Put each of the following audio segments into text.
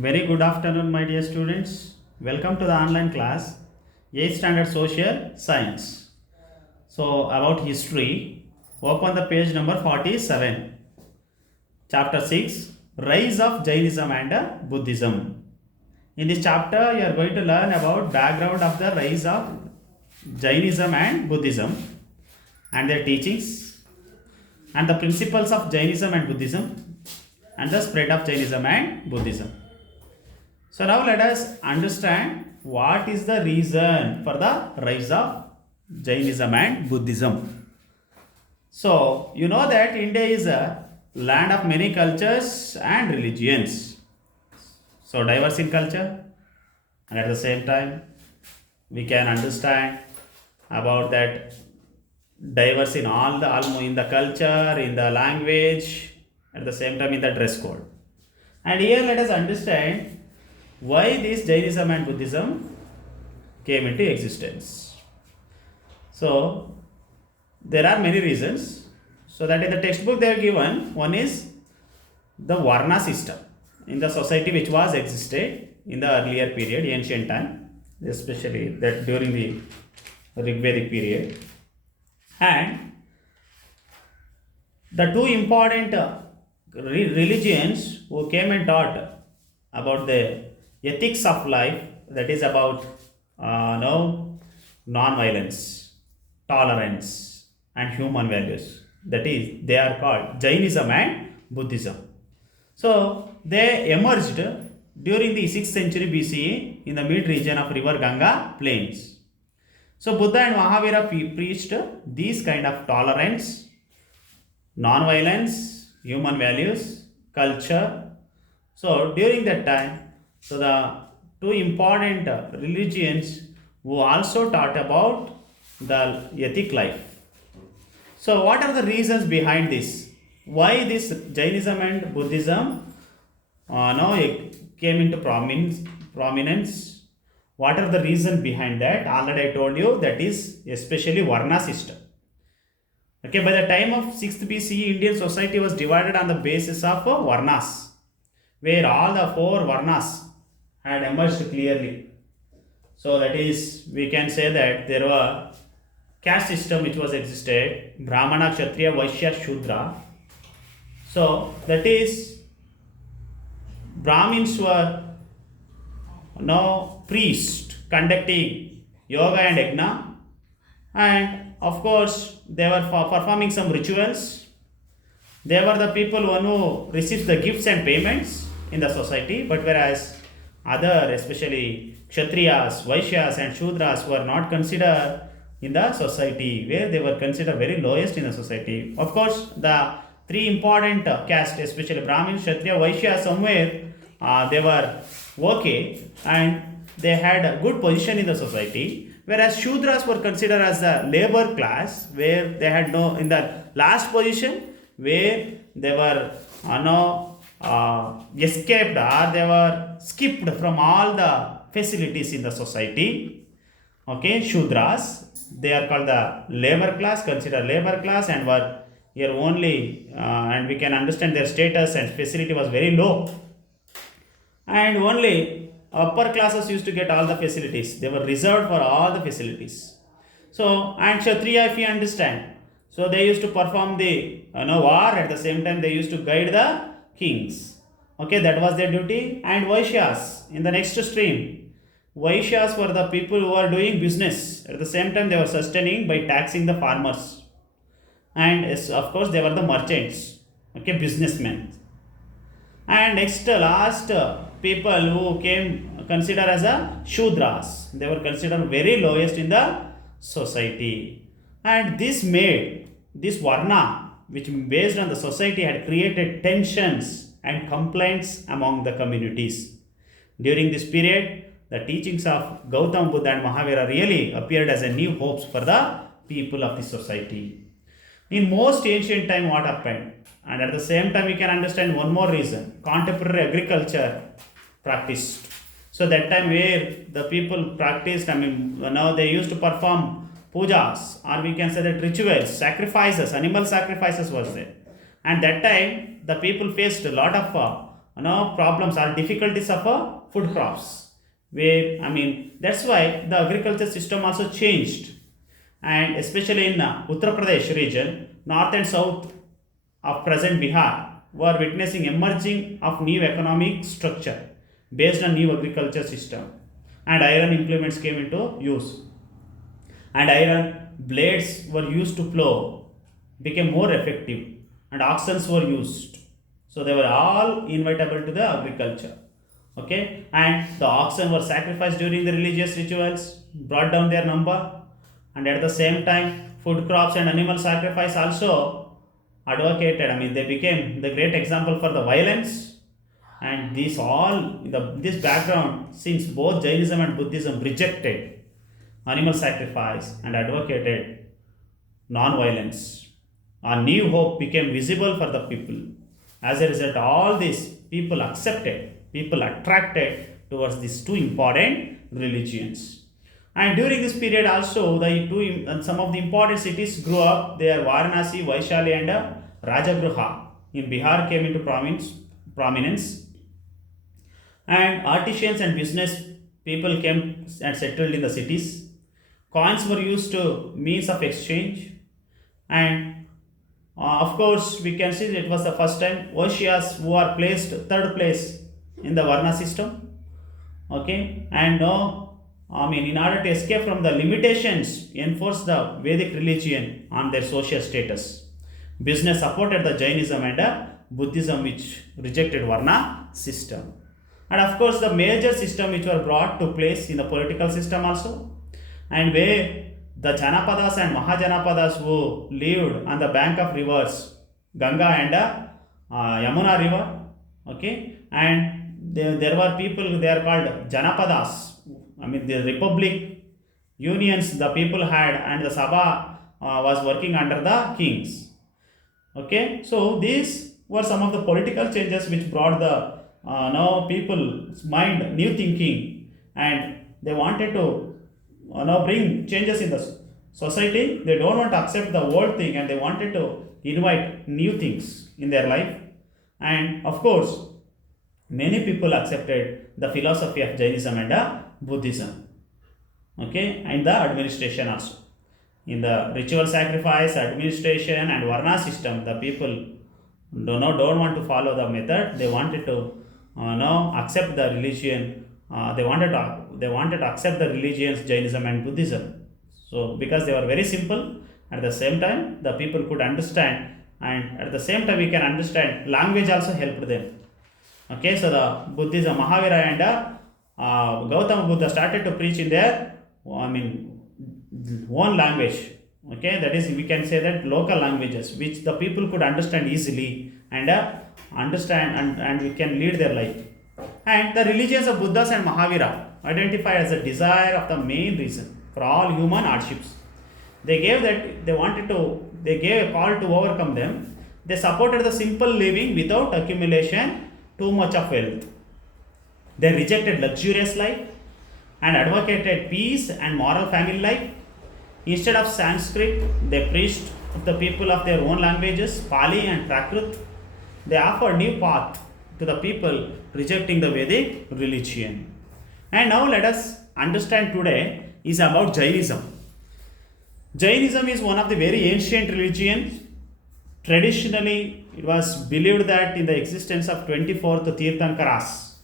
Very good afternoon, my dear students. Welcome to the online class, 8th Standard Social Science. So, about history, open the page number 47, chapter 6, Rise of Jainism and Buddhism. In this chapter, you are going to learn about background of the rise of Jainism and Buddhism and their teachings and the principles of Jainism and Buddhism and the spread of Jainism and Buddhism. So now let us understand what is the reason for the rise of Jainism and Buddhism. So you know that India is a land of many cultures and religions. So diverse in culture, and at the same time we can understand about that diverse in in the culture, in the language, at the same time in the dress code. And here let us understand why this Jainism and Buddhism came into existence. So there are many reasons. So that in the textbook they are given, one is the Varna system in the society which was existed in the earlier period, ancient time, especially that during the Rigvedic period. And the two important religions who came and taught about the ethics of life, that is about non-violence, tolerance and human values, that is they are called Jainism and Buddhism. So they emerged during the 6th century BCE in the mid region of river Ganga plains. So Buddha and Mahavira preached these kind of tolerance, non-violence, human values, culture. So during that time, so the two important religions who also taught about the ethic life. So what are the reasons behind this? Why this Jainism and Buddhism it came into prominence? What are the reasons behind that? Already I told you that is especially Varna system. Okay, by the time of 6th BCE, Indian society was divided on the basis of Varnas, where all the four Varnas had emerged clearly. So that is, we can say that there were caste system which was existed, Brahmana, Kshatriya, Vaishya, Shudra. So that is, Brahmins were priests conducting yoga and yajna, and of course they were performing some rituals. They were the people who received the gifts and payments in the society, but whereas other, especially Kshatriyas, Vaishyas and Shudras were not considered in the society, where they were considered very lowest in the society. Of course, the three important castes, especially Brahmin, Kshatriya, Vaishya, somewhere they were okay and they had a good position in the society, whereas Shudras were considered as the labor class, where they had no, in the last position, where they were escaped or they were skipped from all the facilities in the society. Okay, Shudras, they are called the labor class, considered labor class, and were here only, and we can understand their status and facility was very low, and only upper classes used to get all the facilities. They were reserved for all the facilities. So, and Kshatriya, if you understand, so they used to perform the war, at the same time they used to guide the kings. Okay, that was their duty. And Vaishyas in the next stream, Vaishyas were the people who were doing business. At the same time, they were sustaining by taxing the farmers. And yes, of course, they were the merchants, okay, businessmen. And next, last people who came considered as a Shudras, they were considered very lowest in the society. And this made this Varna, which based on the society, had created tensions and complaints among the communities. During this period, the teachings of Gautam Buddha and Mahavira really appeared as a new hopes for the people of the society. In most ancient time, what happened? And at the same time, we can understand one more reason. Contemporary agriculture practiced. So that time where the people practiced, now they used to perform pujas, or we can say that rituals, sacrifices, animal sacrifices was there. And that time, the people faced a lot of problems or difficulties of food crops. Where that's why the agriculture system also changed, and especially in Uttar Pradesh region, north and south of present Bihar were witnessing emerging of new economic structure based on new agriculture system, and iron implements came into use, and iron blades were used to plow became more effective, and oxens were used, so they were all inevitable to the agriculture. Okay, and the oxen were sacrificed during the religious rituals, brought down their number, and at the same time food crops and animal sacrifice also advocated. They became the great example for the violence. And this background, since both Jainism and Buddhism rejected animal sacrifice and advocated non-violence, a new hope became visible for the people. As a result, all these people attracted towards these two important religions. And during this period also, some of the important cities grew up. They are Varanasi, Vaishali, and Rajagruha in Bihar came into prominence. And artisans and business people came and settled in the cities. Coins were used to means of exchange, and of course we can see that it was the first time Vaishyas who are placed third place in the Varna system. Okay, and in order to escape from the limitations enforced the Vedic religion on their social status, business supported the Jainism and Buddhism, which rejected Varna system. And of course the major system which were brought to place in the political system also, and where the Janapadas and Mahajanapadas who lived on the bank of rivers Ganga and Yamuna river. Okay, and there were people, they are called Janapadas. The republic unions the people had, and the Sabha was working under the kings. Okay, so these were some of the political changes which brought the now people's mind new thinking, and they wanted to now bring changes in the society. They don't want to accept the old thing, and they wanted to invite new things in their life. And of course many people accepted the philosophy of Jainism and Buddhism. Okay, and the administration also, in the ritual sacrifice, administration, and Varna system, the people don't want to follow the method. They wanted to now accept the religion. They wanted to accept the religions Jainism and Buddhism. So because they were very simple, at the same time the people could understand, and at the same time we can understand language also helped them. Okay, so the Buddhism, Mahavira and Gautama Buddha started to preach in their own language. Okay, that is, we can say that local languages which the people could understand easily and understand, and we can lead their life. And the religions of Buddhas and Mahavira identified as a desire of the main reason for all human hardships. They gave a call to overcome them. They supported the simple living without accumulation too much of wealth. They rejected luxurious life and advocated peace and moral family life. Instead of Sanskrit, they preached to the people of their own languages, Pali and Prakrit. They offered new path to the people rejecting the Vedic religion. And now let us understand today is about Jainism. Jainism is one of the very ancient religions. Traditionally, it was believed that in the existence of 24th Tirthankaras.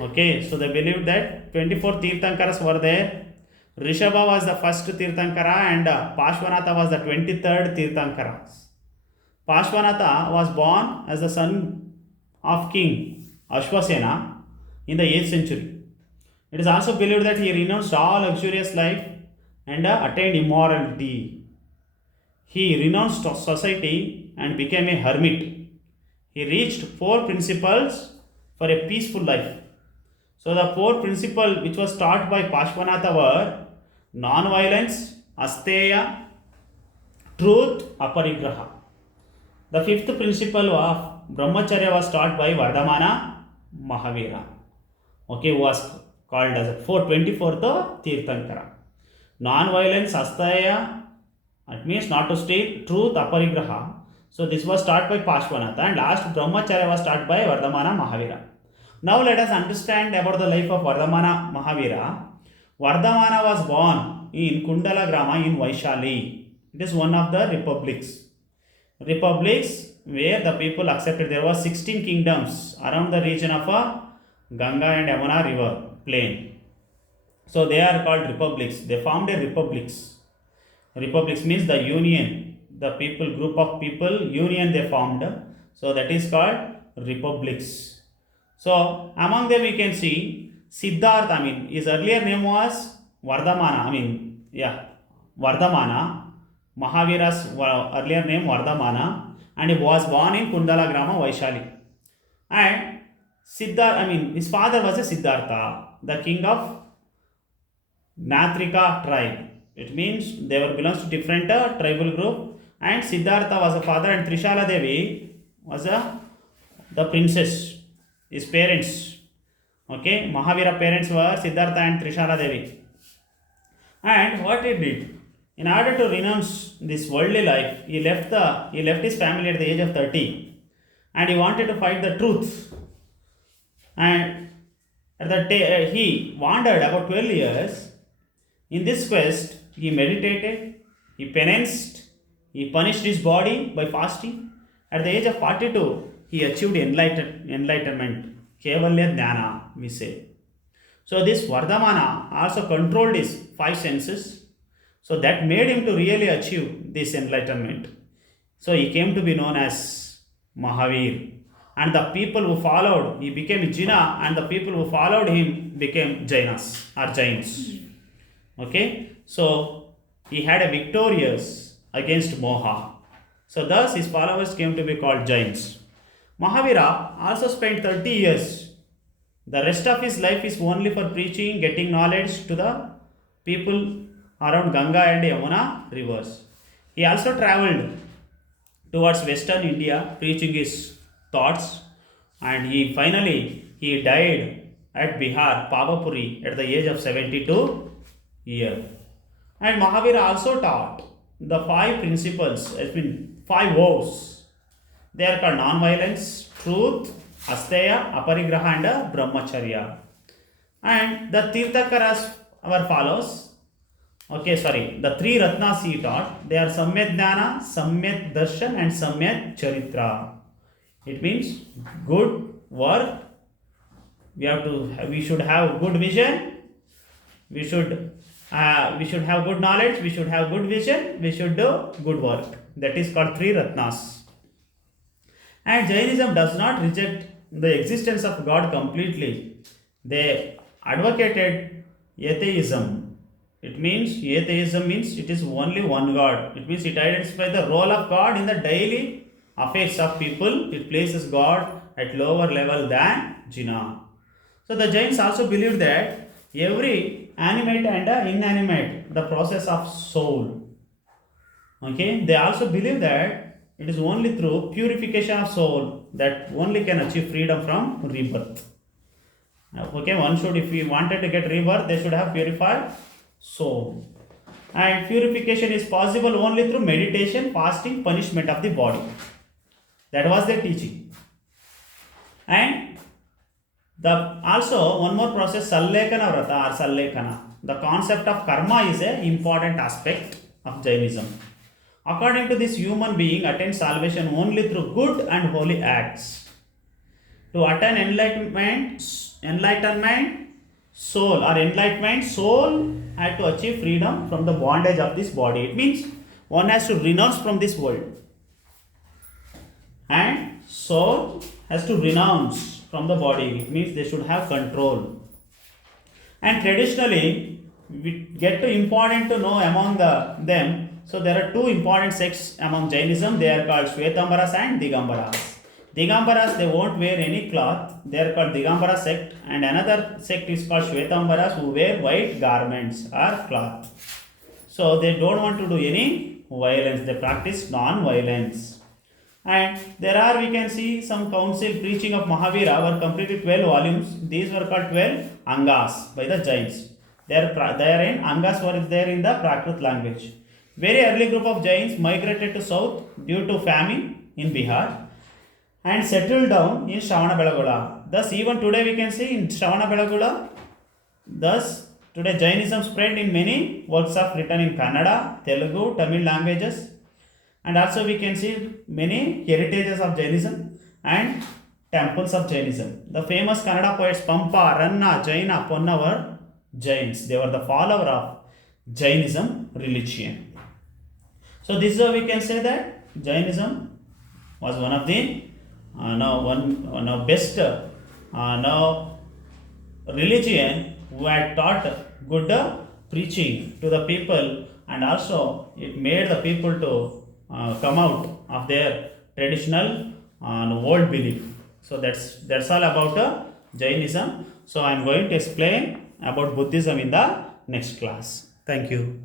Okay, so they believed that 24 Tirthankaras were there. Rishabha was the first Tirthankara, and Pashvanatha was the 23rd Tirthankara. Pashvanatha was born as the son of King Ashwasena in the 8th century. It is also believed that he renounced all luxurious life and attained immortality. He renounced society and became a hermit. He reached 4 principles for a peaceful life. So the 4 principles which was taught by Pashvanatha were non-violence, asteya, truth, aparigraha. The 5th principle of brahmacharya was taught by Varna Mahavira. Okay, who was called as a 424th Tirthankara. Non-violence, asteya, it means not to steal, truth, aparigraha. So this was started by Pashwanatha, and last Brahmacharya was started by Vardhamana Mahavira. Now let us understand about the life of Vardhamana Mahavira. Vardhamana was born in Kundala Grama in Vaishali. It is one of the republics where the people accepted. There were 16 kingdoms around the region of a Ganga and Yamuna river plain. So they are called republics. They formed a republics. Republics means the union, the people, group of people, union they formed. So that is called republics. So among them we can see Siddhartha. His earlier name was Vardhamana. Vardhamana. Mahavira's earlier name Vardhamana, and he was born in Kundala Grama, Vaishali. And Siddhartha, his father was a Siddhartha, the king of Natrika tribe. It means they were belongs to different tribal group. And Siddhartha was a father, and Trishala Devi was the princess, his parents. Okay, Mahavira parents were Siddhartha and Trishala Devi. And what he did, in order to renounce this worldly life, he left his family at the age of 30, and he wanted to find the truth. And he wandered about 12 years. In this quest, he meditated, he penanced, he punished his body by fasting. At the age of 42, he achieved enlightenment, Kevalya Dhyana, we say. So this Vardhamana also controlled his 5 senses. So that made him to really achieve this enlightenment. So he came to be known as Mahavir. And the people who followed, he became Jina, and the people who followed him became Jainas or Jains. Okay, so he had a victorious against Moha. So thus his followers came to be called Jains. Mahavira also spent 30 years. The rest of his life is only for preaching, getting knowledge to the people around Ganga and Yamuna rivers. He also traveled towards Western India preaching his thoughts, and he died at Bihar, Pavapuri, at the age of 72 years. And Mahavira also taught the 5 principles, 5 vows. They are called non-violence, truth, asteya, aparigraha, and brahmacharya. And the Tirthakaras are follows. The 3 Ratnas he taught. They are Samyat Dhyana, Samyat Darshan, and Samyat Charitra. It means good work. We should have good vision. We should have good knowledge. We should have good vision. We should do good work. That is called 3 Ratnas. And Jainism does not reject the existence of God completely. They advocated atheism. Atheism means it is only one God. It means it identifies the role of God in the daily affairs of people. It places God at lower level than Jina. So the Jains also believe that every animate and inanimate, the process of soul. Okay, they also believe that it is only through purification of soul that only can achieve freedom from rebirth. Okay, one should, if we wanted to get rebirth, they should have purified soul. And purification is possible only through meditation, fasting, punishment of the body. That was their teaching. And also one more process, Sallekana Vrata or Sallekana. The concept of karma is an important aspect of Jainism. According to this, human being attains salvation only through good and holy acts. To attain enlightenment, soul had to achieve freedom from the bondage of this body. It means one has to renounce from this world. And soul has to renounce from the body. It means they should have control. And traditionally, we get to important to know among them. So there are 2 important sects among Jainism. They are called Shvetambaras and Digambaras. Digambaras, they won't wear any cloth. They are called Digambara sect. And another sect is called Shvetambaras, who wear white garments or cloth. So they don't want to do any violence. They practice non-violence. And there are, we can see, some council preaching of Mahavira were completed 12 volumes. These were called 12 Angas by the Jains. They are in Angas were there in the Prakrit language. Very early group of Jains migrated to south due to famine. in Bihar and settled down in Shravanabelagola. Thus, even today we can see in Shravanabelagola, thus today Jainism spread in many works of written in Kannada, Telugu, Tamil languages, and also we can see many heritages of Jainism and temples of Jainism. The famous Kannada poets Pampa, Ranna, Jaina, Ponna were Jains. They were the follower of Jainism religion. So this is how we can say that Jainism was one of the best religion who had taught good preaching to the people, and also it made the people to come out of their traditional old belief. So that's all about Jainism. So I am going to explain about Buddhism in the next class. Thank you.